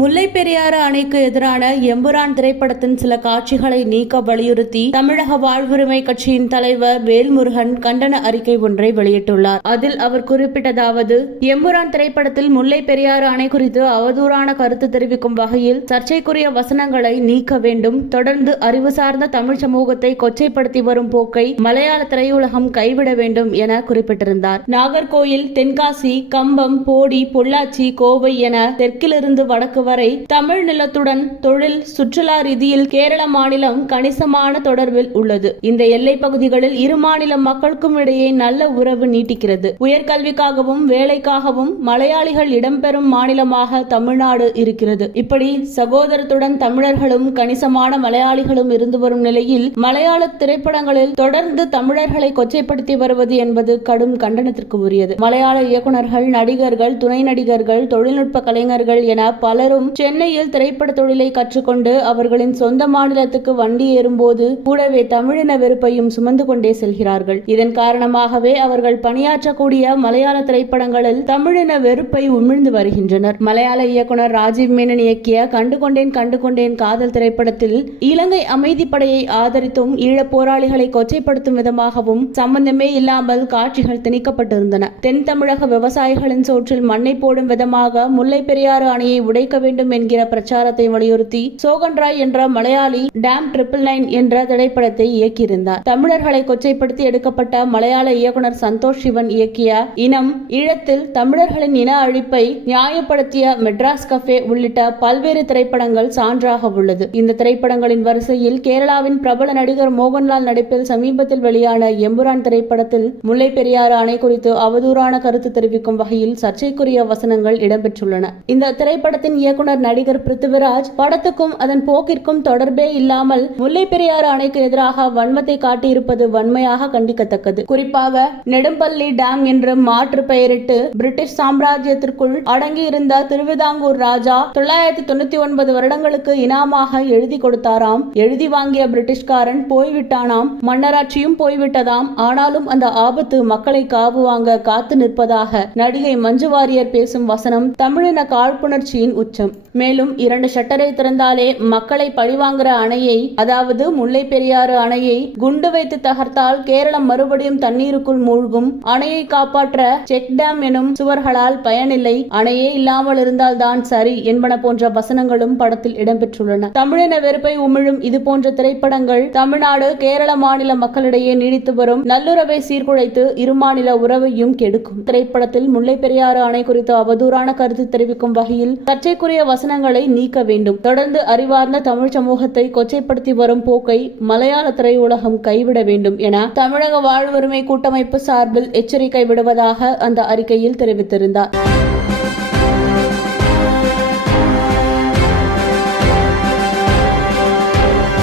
முல்லை பெரியாறு அணைக்கு எதிரான எம்புரான் திரைப்படத்தின் சில காட்சிகளை நீக்க வலியுறுத்தி தமிழக வாழ்வுரிமை கட்சியின் தலைவர் வேல்முருகன் கண்டன அறிக்கை ஒன்றை வெளியிட்டுள்ளார். அதில் அவர் குறிப்பிட்டதாவது, எம்புரான் திரைப்படத்தில் முல்லை பெரியாறு அணை குறித்து அவதூறான கருத்து தெரிவிக்கும் வகையில் சர்ச்சைக்குரிய வசனங்களை நீக்க வேண்டும். தொடர்ந்து அறிவு சார்ந்த தமிழ் சமூகத்தை கொச்சைப்படுத்தி வரும் போக்கை மலையாள திரையுலகம் கைவிட வேண்டும் என குறிப்பிட்டிருந்தார். நாகர்கோயில், தென்காசி, கம்பம், போடி, பொள்ளாச்சி, கோவை என தெற்கிலிருந்து வடக்கு வரை தமிழ் நிலத்துடன் தொழில், சுற்றுலா ரீதியில் கேரள மாநிலம் கணிசமான தொடர்பில் உள்ளது. இந்த எல்லை பகுதிகளில் இரு மாநில மக்களுக்கும் இடையே நல்ல உறவு நீட்டிக்கிறது. உயர்கல்விக்காகவும் வேலைக்காகவும் மலையாளிகள் இடம்பெறும் மாநிலமாக தமிழ்நாடு இருக்கிறது. இப்படி சகோதரத்துடன் தமிழர்களும் கணிசமான மலையாளிகளும் இருந்து வரும் நிலையில் மலையாள திரைப்படங்களில் தொடர்ந்து தமிழர்களை கொச்சைப்படுத்தி வருவது என்பது கடும் கண்டனத்திற்கு உரியது. மலையாள இயக்குநர்கள், நடிகர்கள், துணை நடிகர்கள், தொழில்நுட்ப கலைஞர்கள் என பலரும் சென்னையில் திரைப்பட தொழிலை கற்றுக்கொண்டு அவர்களின் சொந்த மாநிலத்துக்கு வண்டி ஏறும்போது கூடவே தமிழின வெறுப்பையும் சுமந்து கொண்டே செல்கிறார்கள். இதன் காரணமாகவே அவர்கள் பணியாற்றக்கூடிய மலையாள திரைப்படங்களில் தமிழின வெறுப்பை உமிழ்ந்து வருகின்றனர். மலையாள இயக்குனர் ராஜீவ் மேனன் இயக்கிய கண்டுகொண்டேன் காதல் திரைப்படத்தில் இலங்கை அமைதி படையை ஆதரித்தும் ஈழப் போராளிகளை கொச்சைப்படுத்தும் விதமாகவும் சம்பந்தமே இல்லாமல் காட்சிகள் திணிக்கப்பட்டிருந்தன. தென் தமிழக விவசாயிகளின் சோற்றில் மண்ணை போடும் விதமாக முல்லை பெரியாறு அணையை உடைக்க வேண்டும் என்கிற பிரச்சாரத்தை வலியுறுத்தி சோகன் ராய் என்ற மலையாளி டேம் 999 என்ற திரைப்படத்தை இயக்கியிருந்தார். தமிழர்களை கொச்சைப்படுத்தி எடுக்கப்பட்ட மலையாள இயக்குனர் சந்தோஷ் சிவன் இயக்கிய இனம், ஈழத்தில் தமிழர்களின் இன அழிப்பை நியாயப்படுத்திய மெட்ராஸ் கஃபே உள்ளிட்ட பல்வேறு திரைப்படங்கள் சான்றாக உள்ளது. இந்த திரைப்படங்களின் வரிசையில் கேரளாவின் பிரபல நடிகர் மோகன்லால் நடிப்பில் சமீபத்தில் வெளியான எம்புரான் திரைப்படத்தில் முல்லை பெரியாறு அணை குறித்து அவதூறான கருத்து தெரிவிக்கும் வகையில் சர்ச்சைக்குரிய வசனங்கள் இடம்பெற்றுள்ளன. இந்த திரைப்படத்தின் இயக்குனர் நடிகர் பிருத்திவிராஜ் படத்துக்கும் அதன் போக்கிற்கும் தொடர்பே இல்லாமல் முல்லை பெரியாறு அணைக்கு எதிராக வன்மத்தை காட்டியிருப்பது வன்மையாக கண்டிக்கத்தக்கது. குறிப்பாக நெடும்பள்ளி டேம் என்று மாற்று பெயரிட்டு பிரிட்டிஷ் சாம்ராஜ்யத்திற்குள் அடங்கியிருந்த திருவிதாங்கூர் ராஜா 999 வருடங்களுக்கு இனாமாக எழுதி கொடுத்தாராம். எழுதி வாங்கிய பிரிட்டிஷ்காரன் போய்விட்டானாம். மன்னராட்சியும் போய்விட்டதாம். ஆனாலும் அந்த ஆபத்து மக்களை காவு வாங்க காத்து நிற்பதாக நடிகை மஞ்சு வாரியர் பேசும் வசனம் தமிழின காழ்ப்புணர்ச்சியின் உச்சம். மேலும் 2 ஷட்டரை திறந்தாலே மக்களை பழிவாங்குற அணையை, அதாவது முல்லை பெரியாறு அணையை குண்டு வைத்து தகர்த்தால் கேரளம் மறுபடியும் தண்ணீருக்குள் மூழ்கும். அணையை காப்பாற்ற செக் டேம் எனும் சுவர்களால் பயனில்லை. அணையே இல்லாமல் இருந்தால் தான் சரி என்பன போன்ற வசனங்களும் படத்தில் இடம்பெற்றுள்ளன. தமிழின வெறுப்பை உமிழும் இது போன்ற திரைப்படங்கள் தமிழ்நாடு, கேரள மாநில மக்களிடையே நீடித்து வரும் நல்லுறவை சீர்குலைத்து இரு மாநில உறவையும் கெடுக்கும். திரைப்படத்தில் முல்லை பெரியாறு அணை குறித்து அவதூறான கருத்து தெரிவிக்கும் வகையில் சர்ச்சைக்குரிய வசனங்களை நீக்க வேண்டும். தொடர்ந்து அறிவார்ந்த தமிழ் சமூகத்தை கொச்சைப்படுத்தி வரும் போக்கை மலையாள திரையுலகம் கைவிட வேண்டும் என தமிழக வாழ்வுரிமை கூட்டமைப்பு சார்பில் எச்சரிக்கை விடுவதாக அந்த அறிக்கையில் தெரிவித்திருந்தார்.